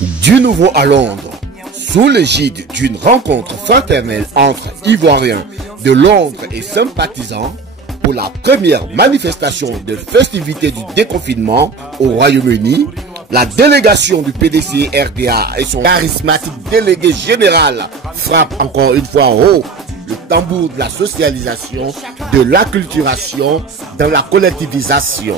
Du nouveau à Londres, sous l'égide d'une rencontre fraternelle entre Ivoiriens de Londres et sympathisants, pour la première manifestation de festivité du déconfinement au Royaume-Uni, la délégation du PDC-RDA et son charismatique délégué général frappent encore une fois haut le tambour de la socialisation, de l'acculturation dans la collectivisation.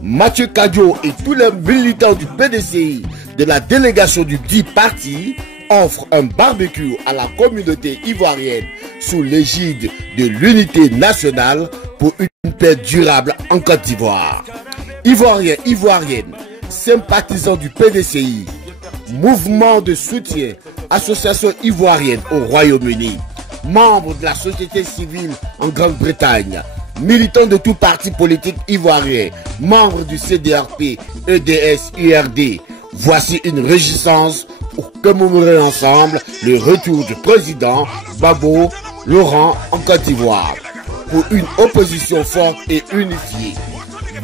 Mathieu Kadiot et tous les militants du PDCI de la délégation du dit parti offrent un barbecue à la communauté ivoirienne sous l'égide de l'unité nationale pour une paix durable en Côte d'Ivoire. Ivoiriens, Ivoiriennes, sympathisants du PDCI, mouvement de soutien, association ivoirienne au Royaume-Uni, membres de la société civile en Grande-Bretagne, militants de tout parti politique ivoirien, membres du CDRP, EDS, URD, voici une réjouissance pour commémorer ensemble le retour du président Gbagbo Laurent en Côte d'Ivoire pour une opposition forte et unifiée.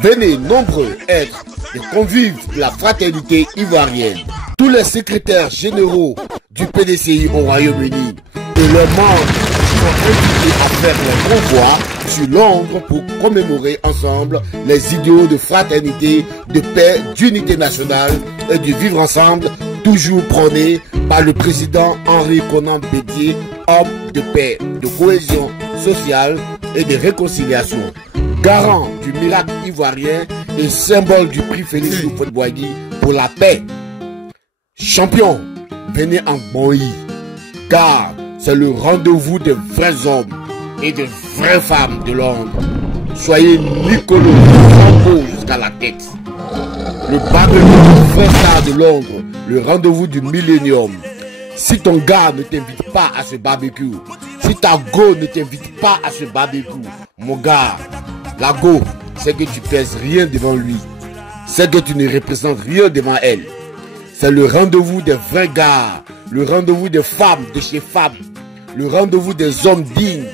Venez nombreux être les convives de la fraternité ivoirienne. Tous les secrétaires généraux du PDCI au Royaume-Uni et leurs membres sont invités à faire leur convoi sur Londres pour commémorer ensemble les idéaux de fraternité, de paix, d'unité nationale et de vivre ensemble, toujours prônés par le président Henri Konan Bédié, homme de paix, de cohésion sociale et de réconciliation, garant du miracle ivoirien et symbole du prix Félix Houphouët-Boigny pour la paix. Champion, venez en Boï, car c'est le rendez-vous des vrais hommes et des vraies femmes de Londres. Soyez Nicolas Rambo jusqu'à la tête. Le barbecue du vrai star de Londres, le rendez-vous du millénium. Si ton gars ne t'invite pas à ce barbecue, si ta go ne t'invite pas à ce barbecue, mon gars, la go, c'est que tu pèses rien devant lui. C'est que tu ne représentes rien devant elle. C'est le rendez-vous des vrais gars, le rendez-vous des femmes de chez femmes, le rendez-vous des hommes dignes,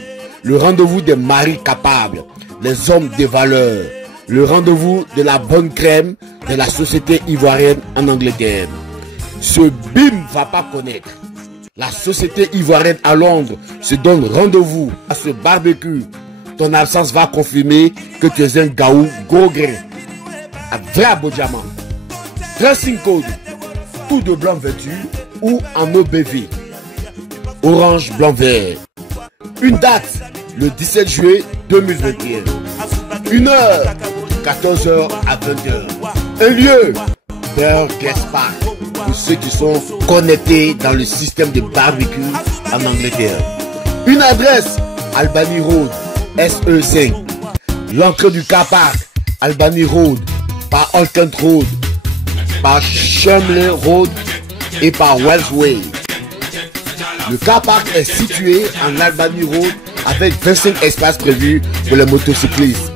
le rendez-vous des maris capables, les hommes de valeur, le rendez-vous de la bonne crème de la société ivoirienne en Angleterre. Ce BIM va pas connaître. La société ivoirienne à Londres se donne rendez-vous à ce barbecue. Ton absence va confirmer que tu es un gaou gros grain. Un vrai beau diamant. Dressing code, tout de blanc vêtu ou en OBV. Orange, blanc, vert. Une date, le 17 juillet 2021. 1 heure, 14h à 20h. Un lieu, Burgess Park, pour ceux qui sont connectés dans le système de barbecue en Angleterre. Une adresse, Albany Road, SE5. L'entrée du car park, Albany Road, par Old Kent Road, par Shumley Road et par Wellsway. Le car park est situé en Albany Road avec 25 espaces prévus pour les motocyclistes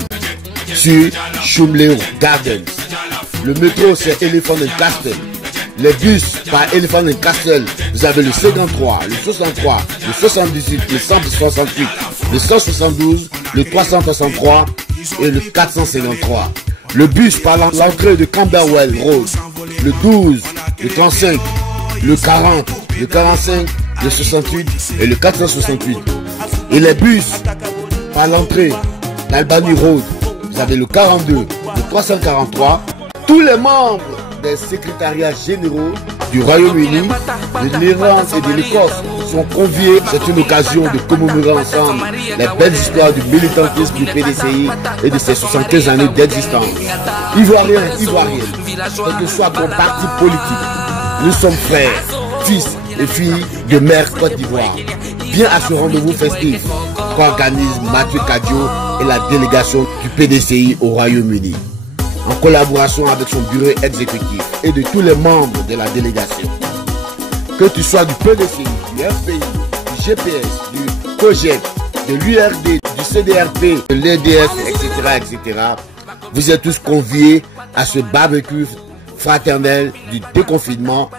sur Shumley Gardens. Le métro c'est Elephant and Castle. Les bus par Elephant and Castle, vous avez le 53, le 63, le 78, le 168, le 172, le 363 et le 453. Le bus par l'entrée de Camberwell Road, le 12, le 35, le 40, le 45, le 68 et le 468. Et les bus par l'entrée d'Albany Road, vous avez le 42, le 343. Tous les membres des secrétariats généraux du Royaume-Uni, de l'Irlande et de l'Écosse sont conviés. C'est une occasion de commémorer ensemble les belles histoires du militantisme du PDCI et de ses 75 années d'existence. Ivoiriens, Ivoiriennes, quel que soit ton parti politique, nous sommes frères, fils et filles de mère Côte d'Ivoire. Viens à ce rendez-vous festif qu'organise Mathieu Kadiot et la délégation du PDCI au Royaume-Uni, en collaboration avec son bureau exécutif et de tous les membres de la délégation. Que tu sois du PDCI, du FPI, du GPS, du COGEP, de l'URD, du CDRP, de l'EDS, etc., vous êtes tous conviés à ce barbecue fraternel du déconfinement.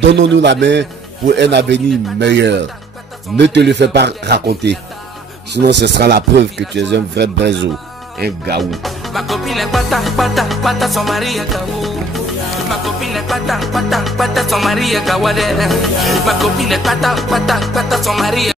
Donnons-nous la main pour un avenir meilleur. Ne te le fais pas raconter. Sinon, ce sera la preuve que tu es un vrai brezo, un gaou. Ma copine pata, pata, pata, son mari est Kawale. Ma copine pata, pata, pata, son mari est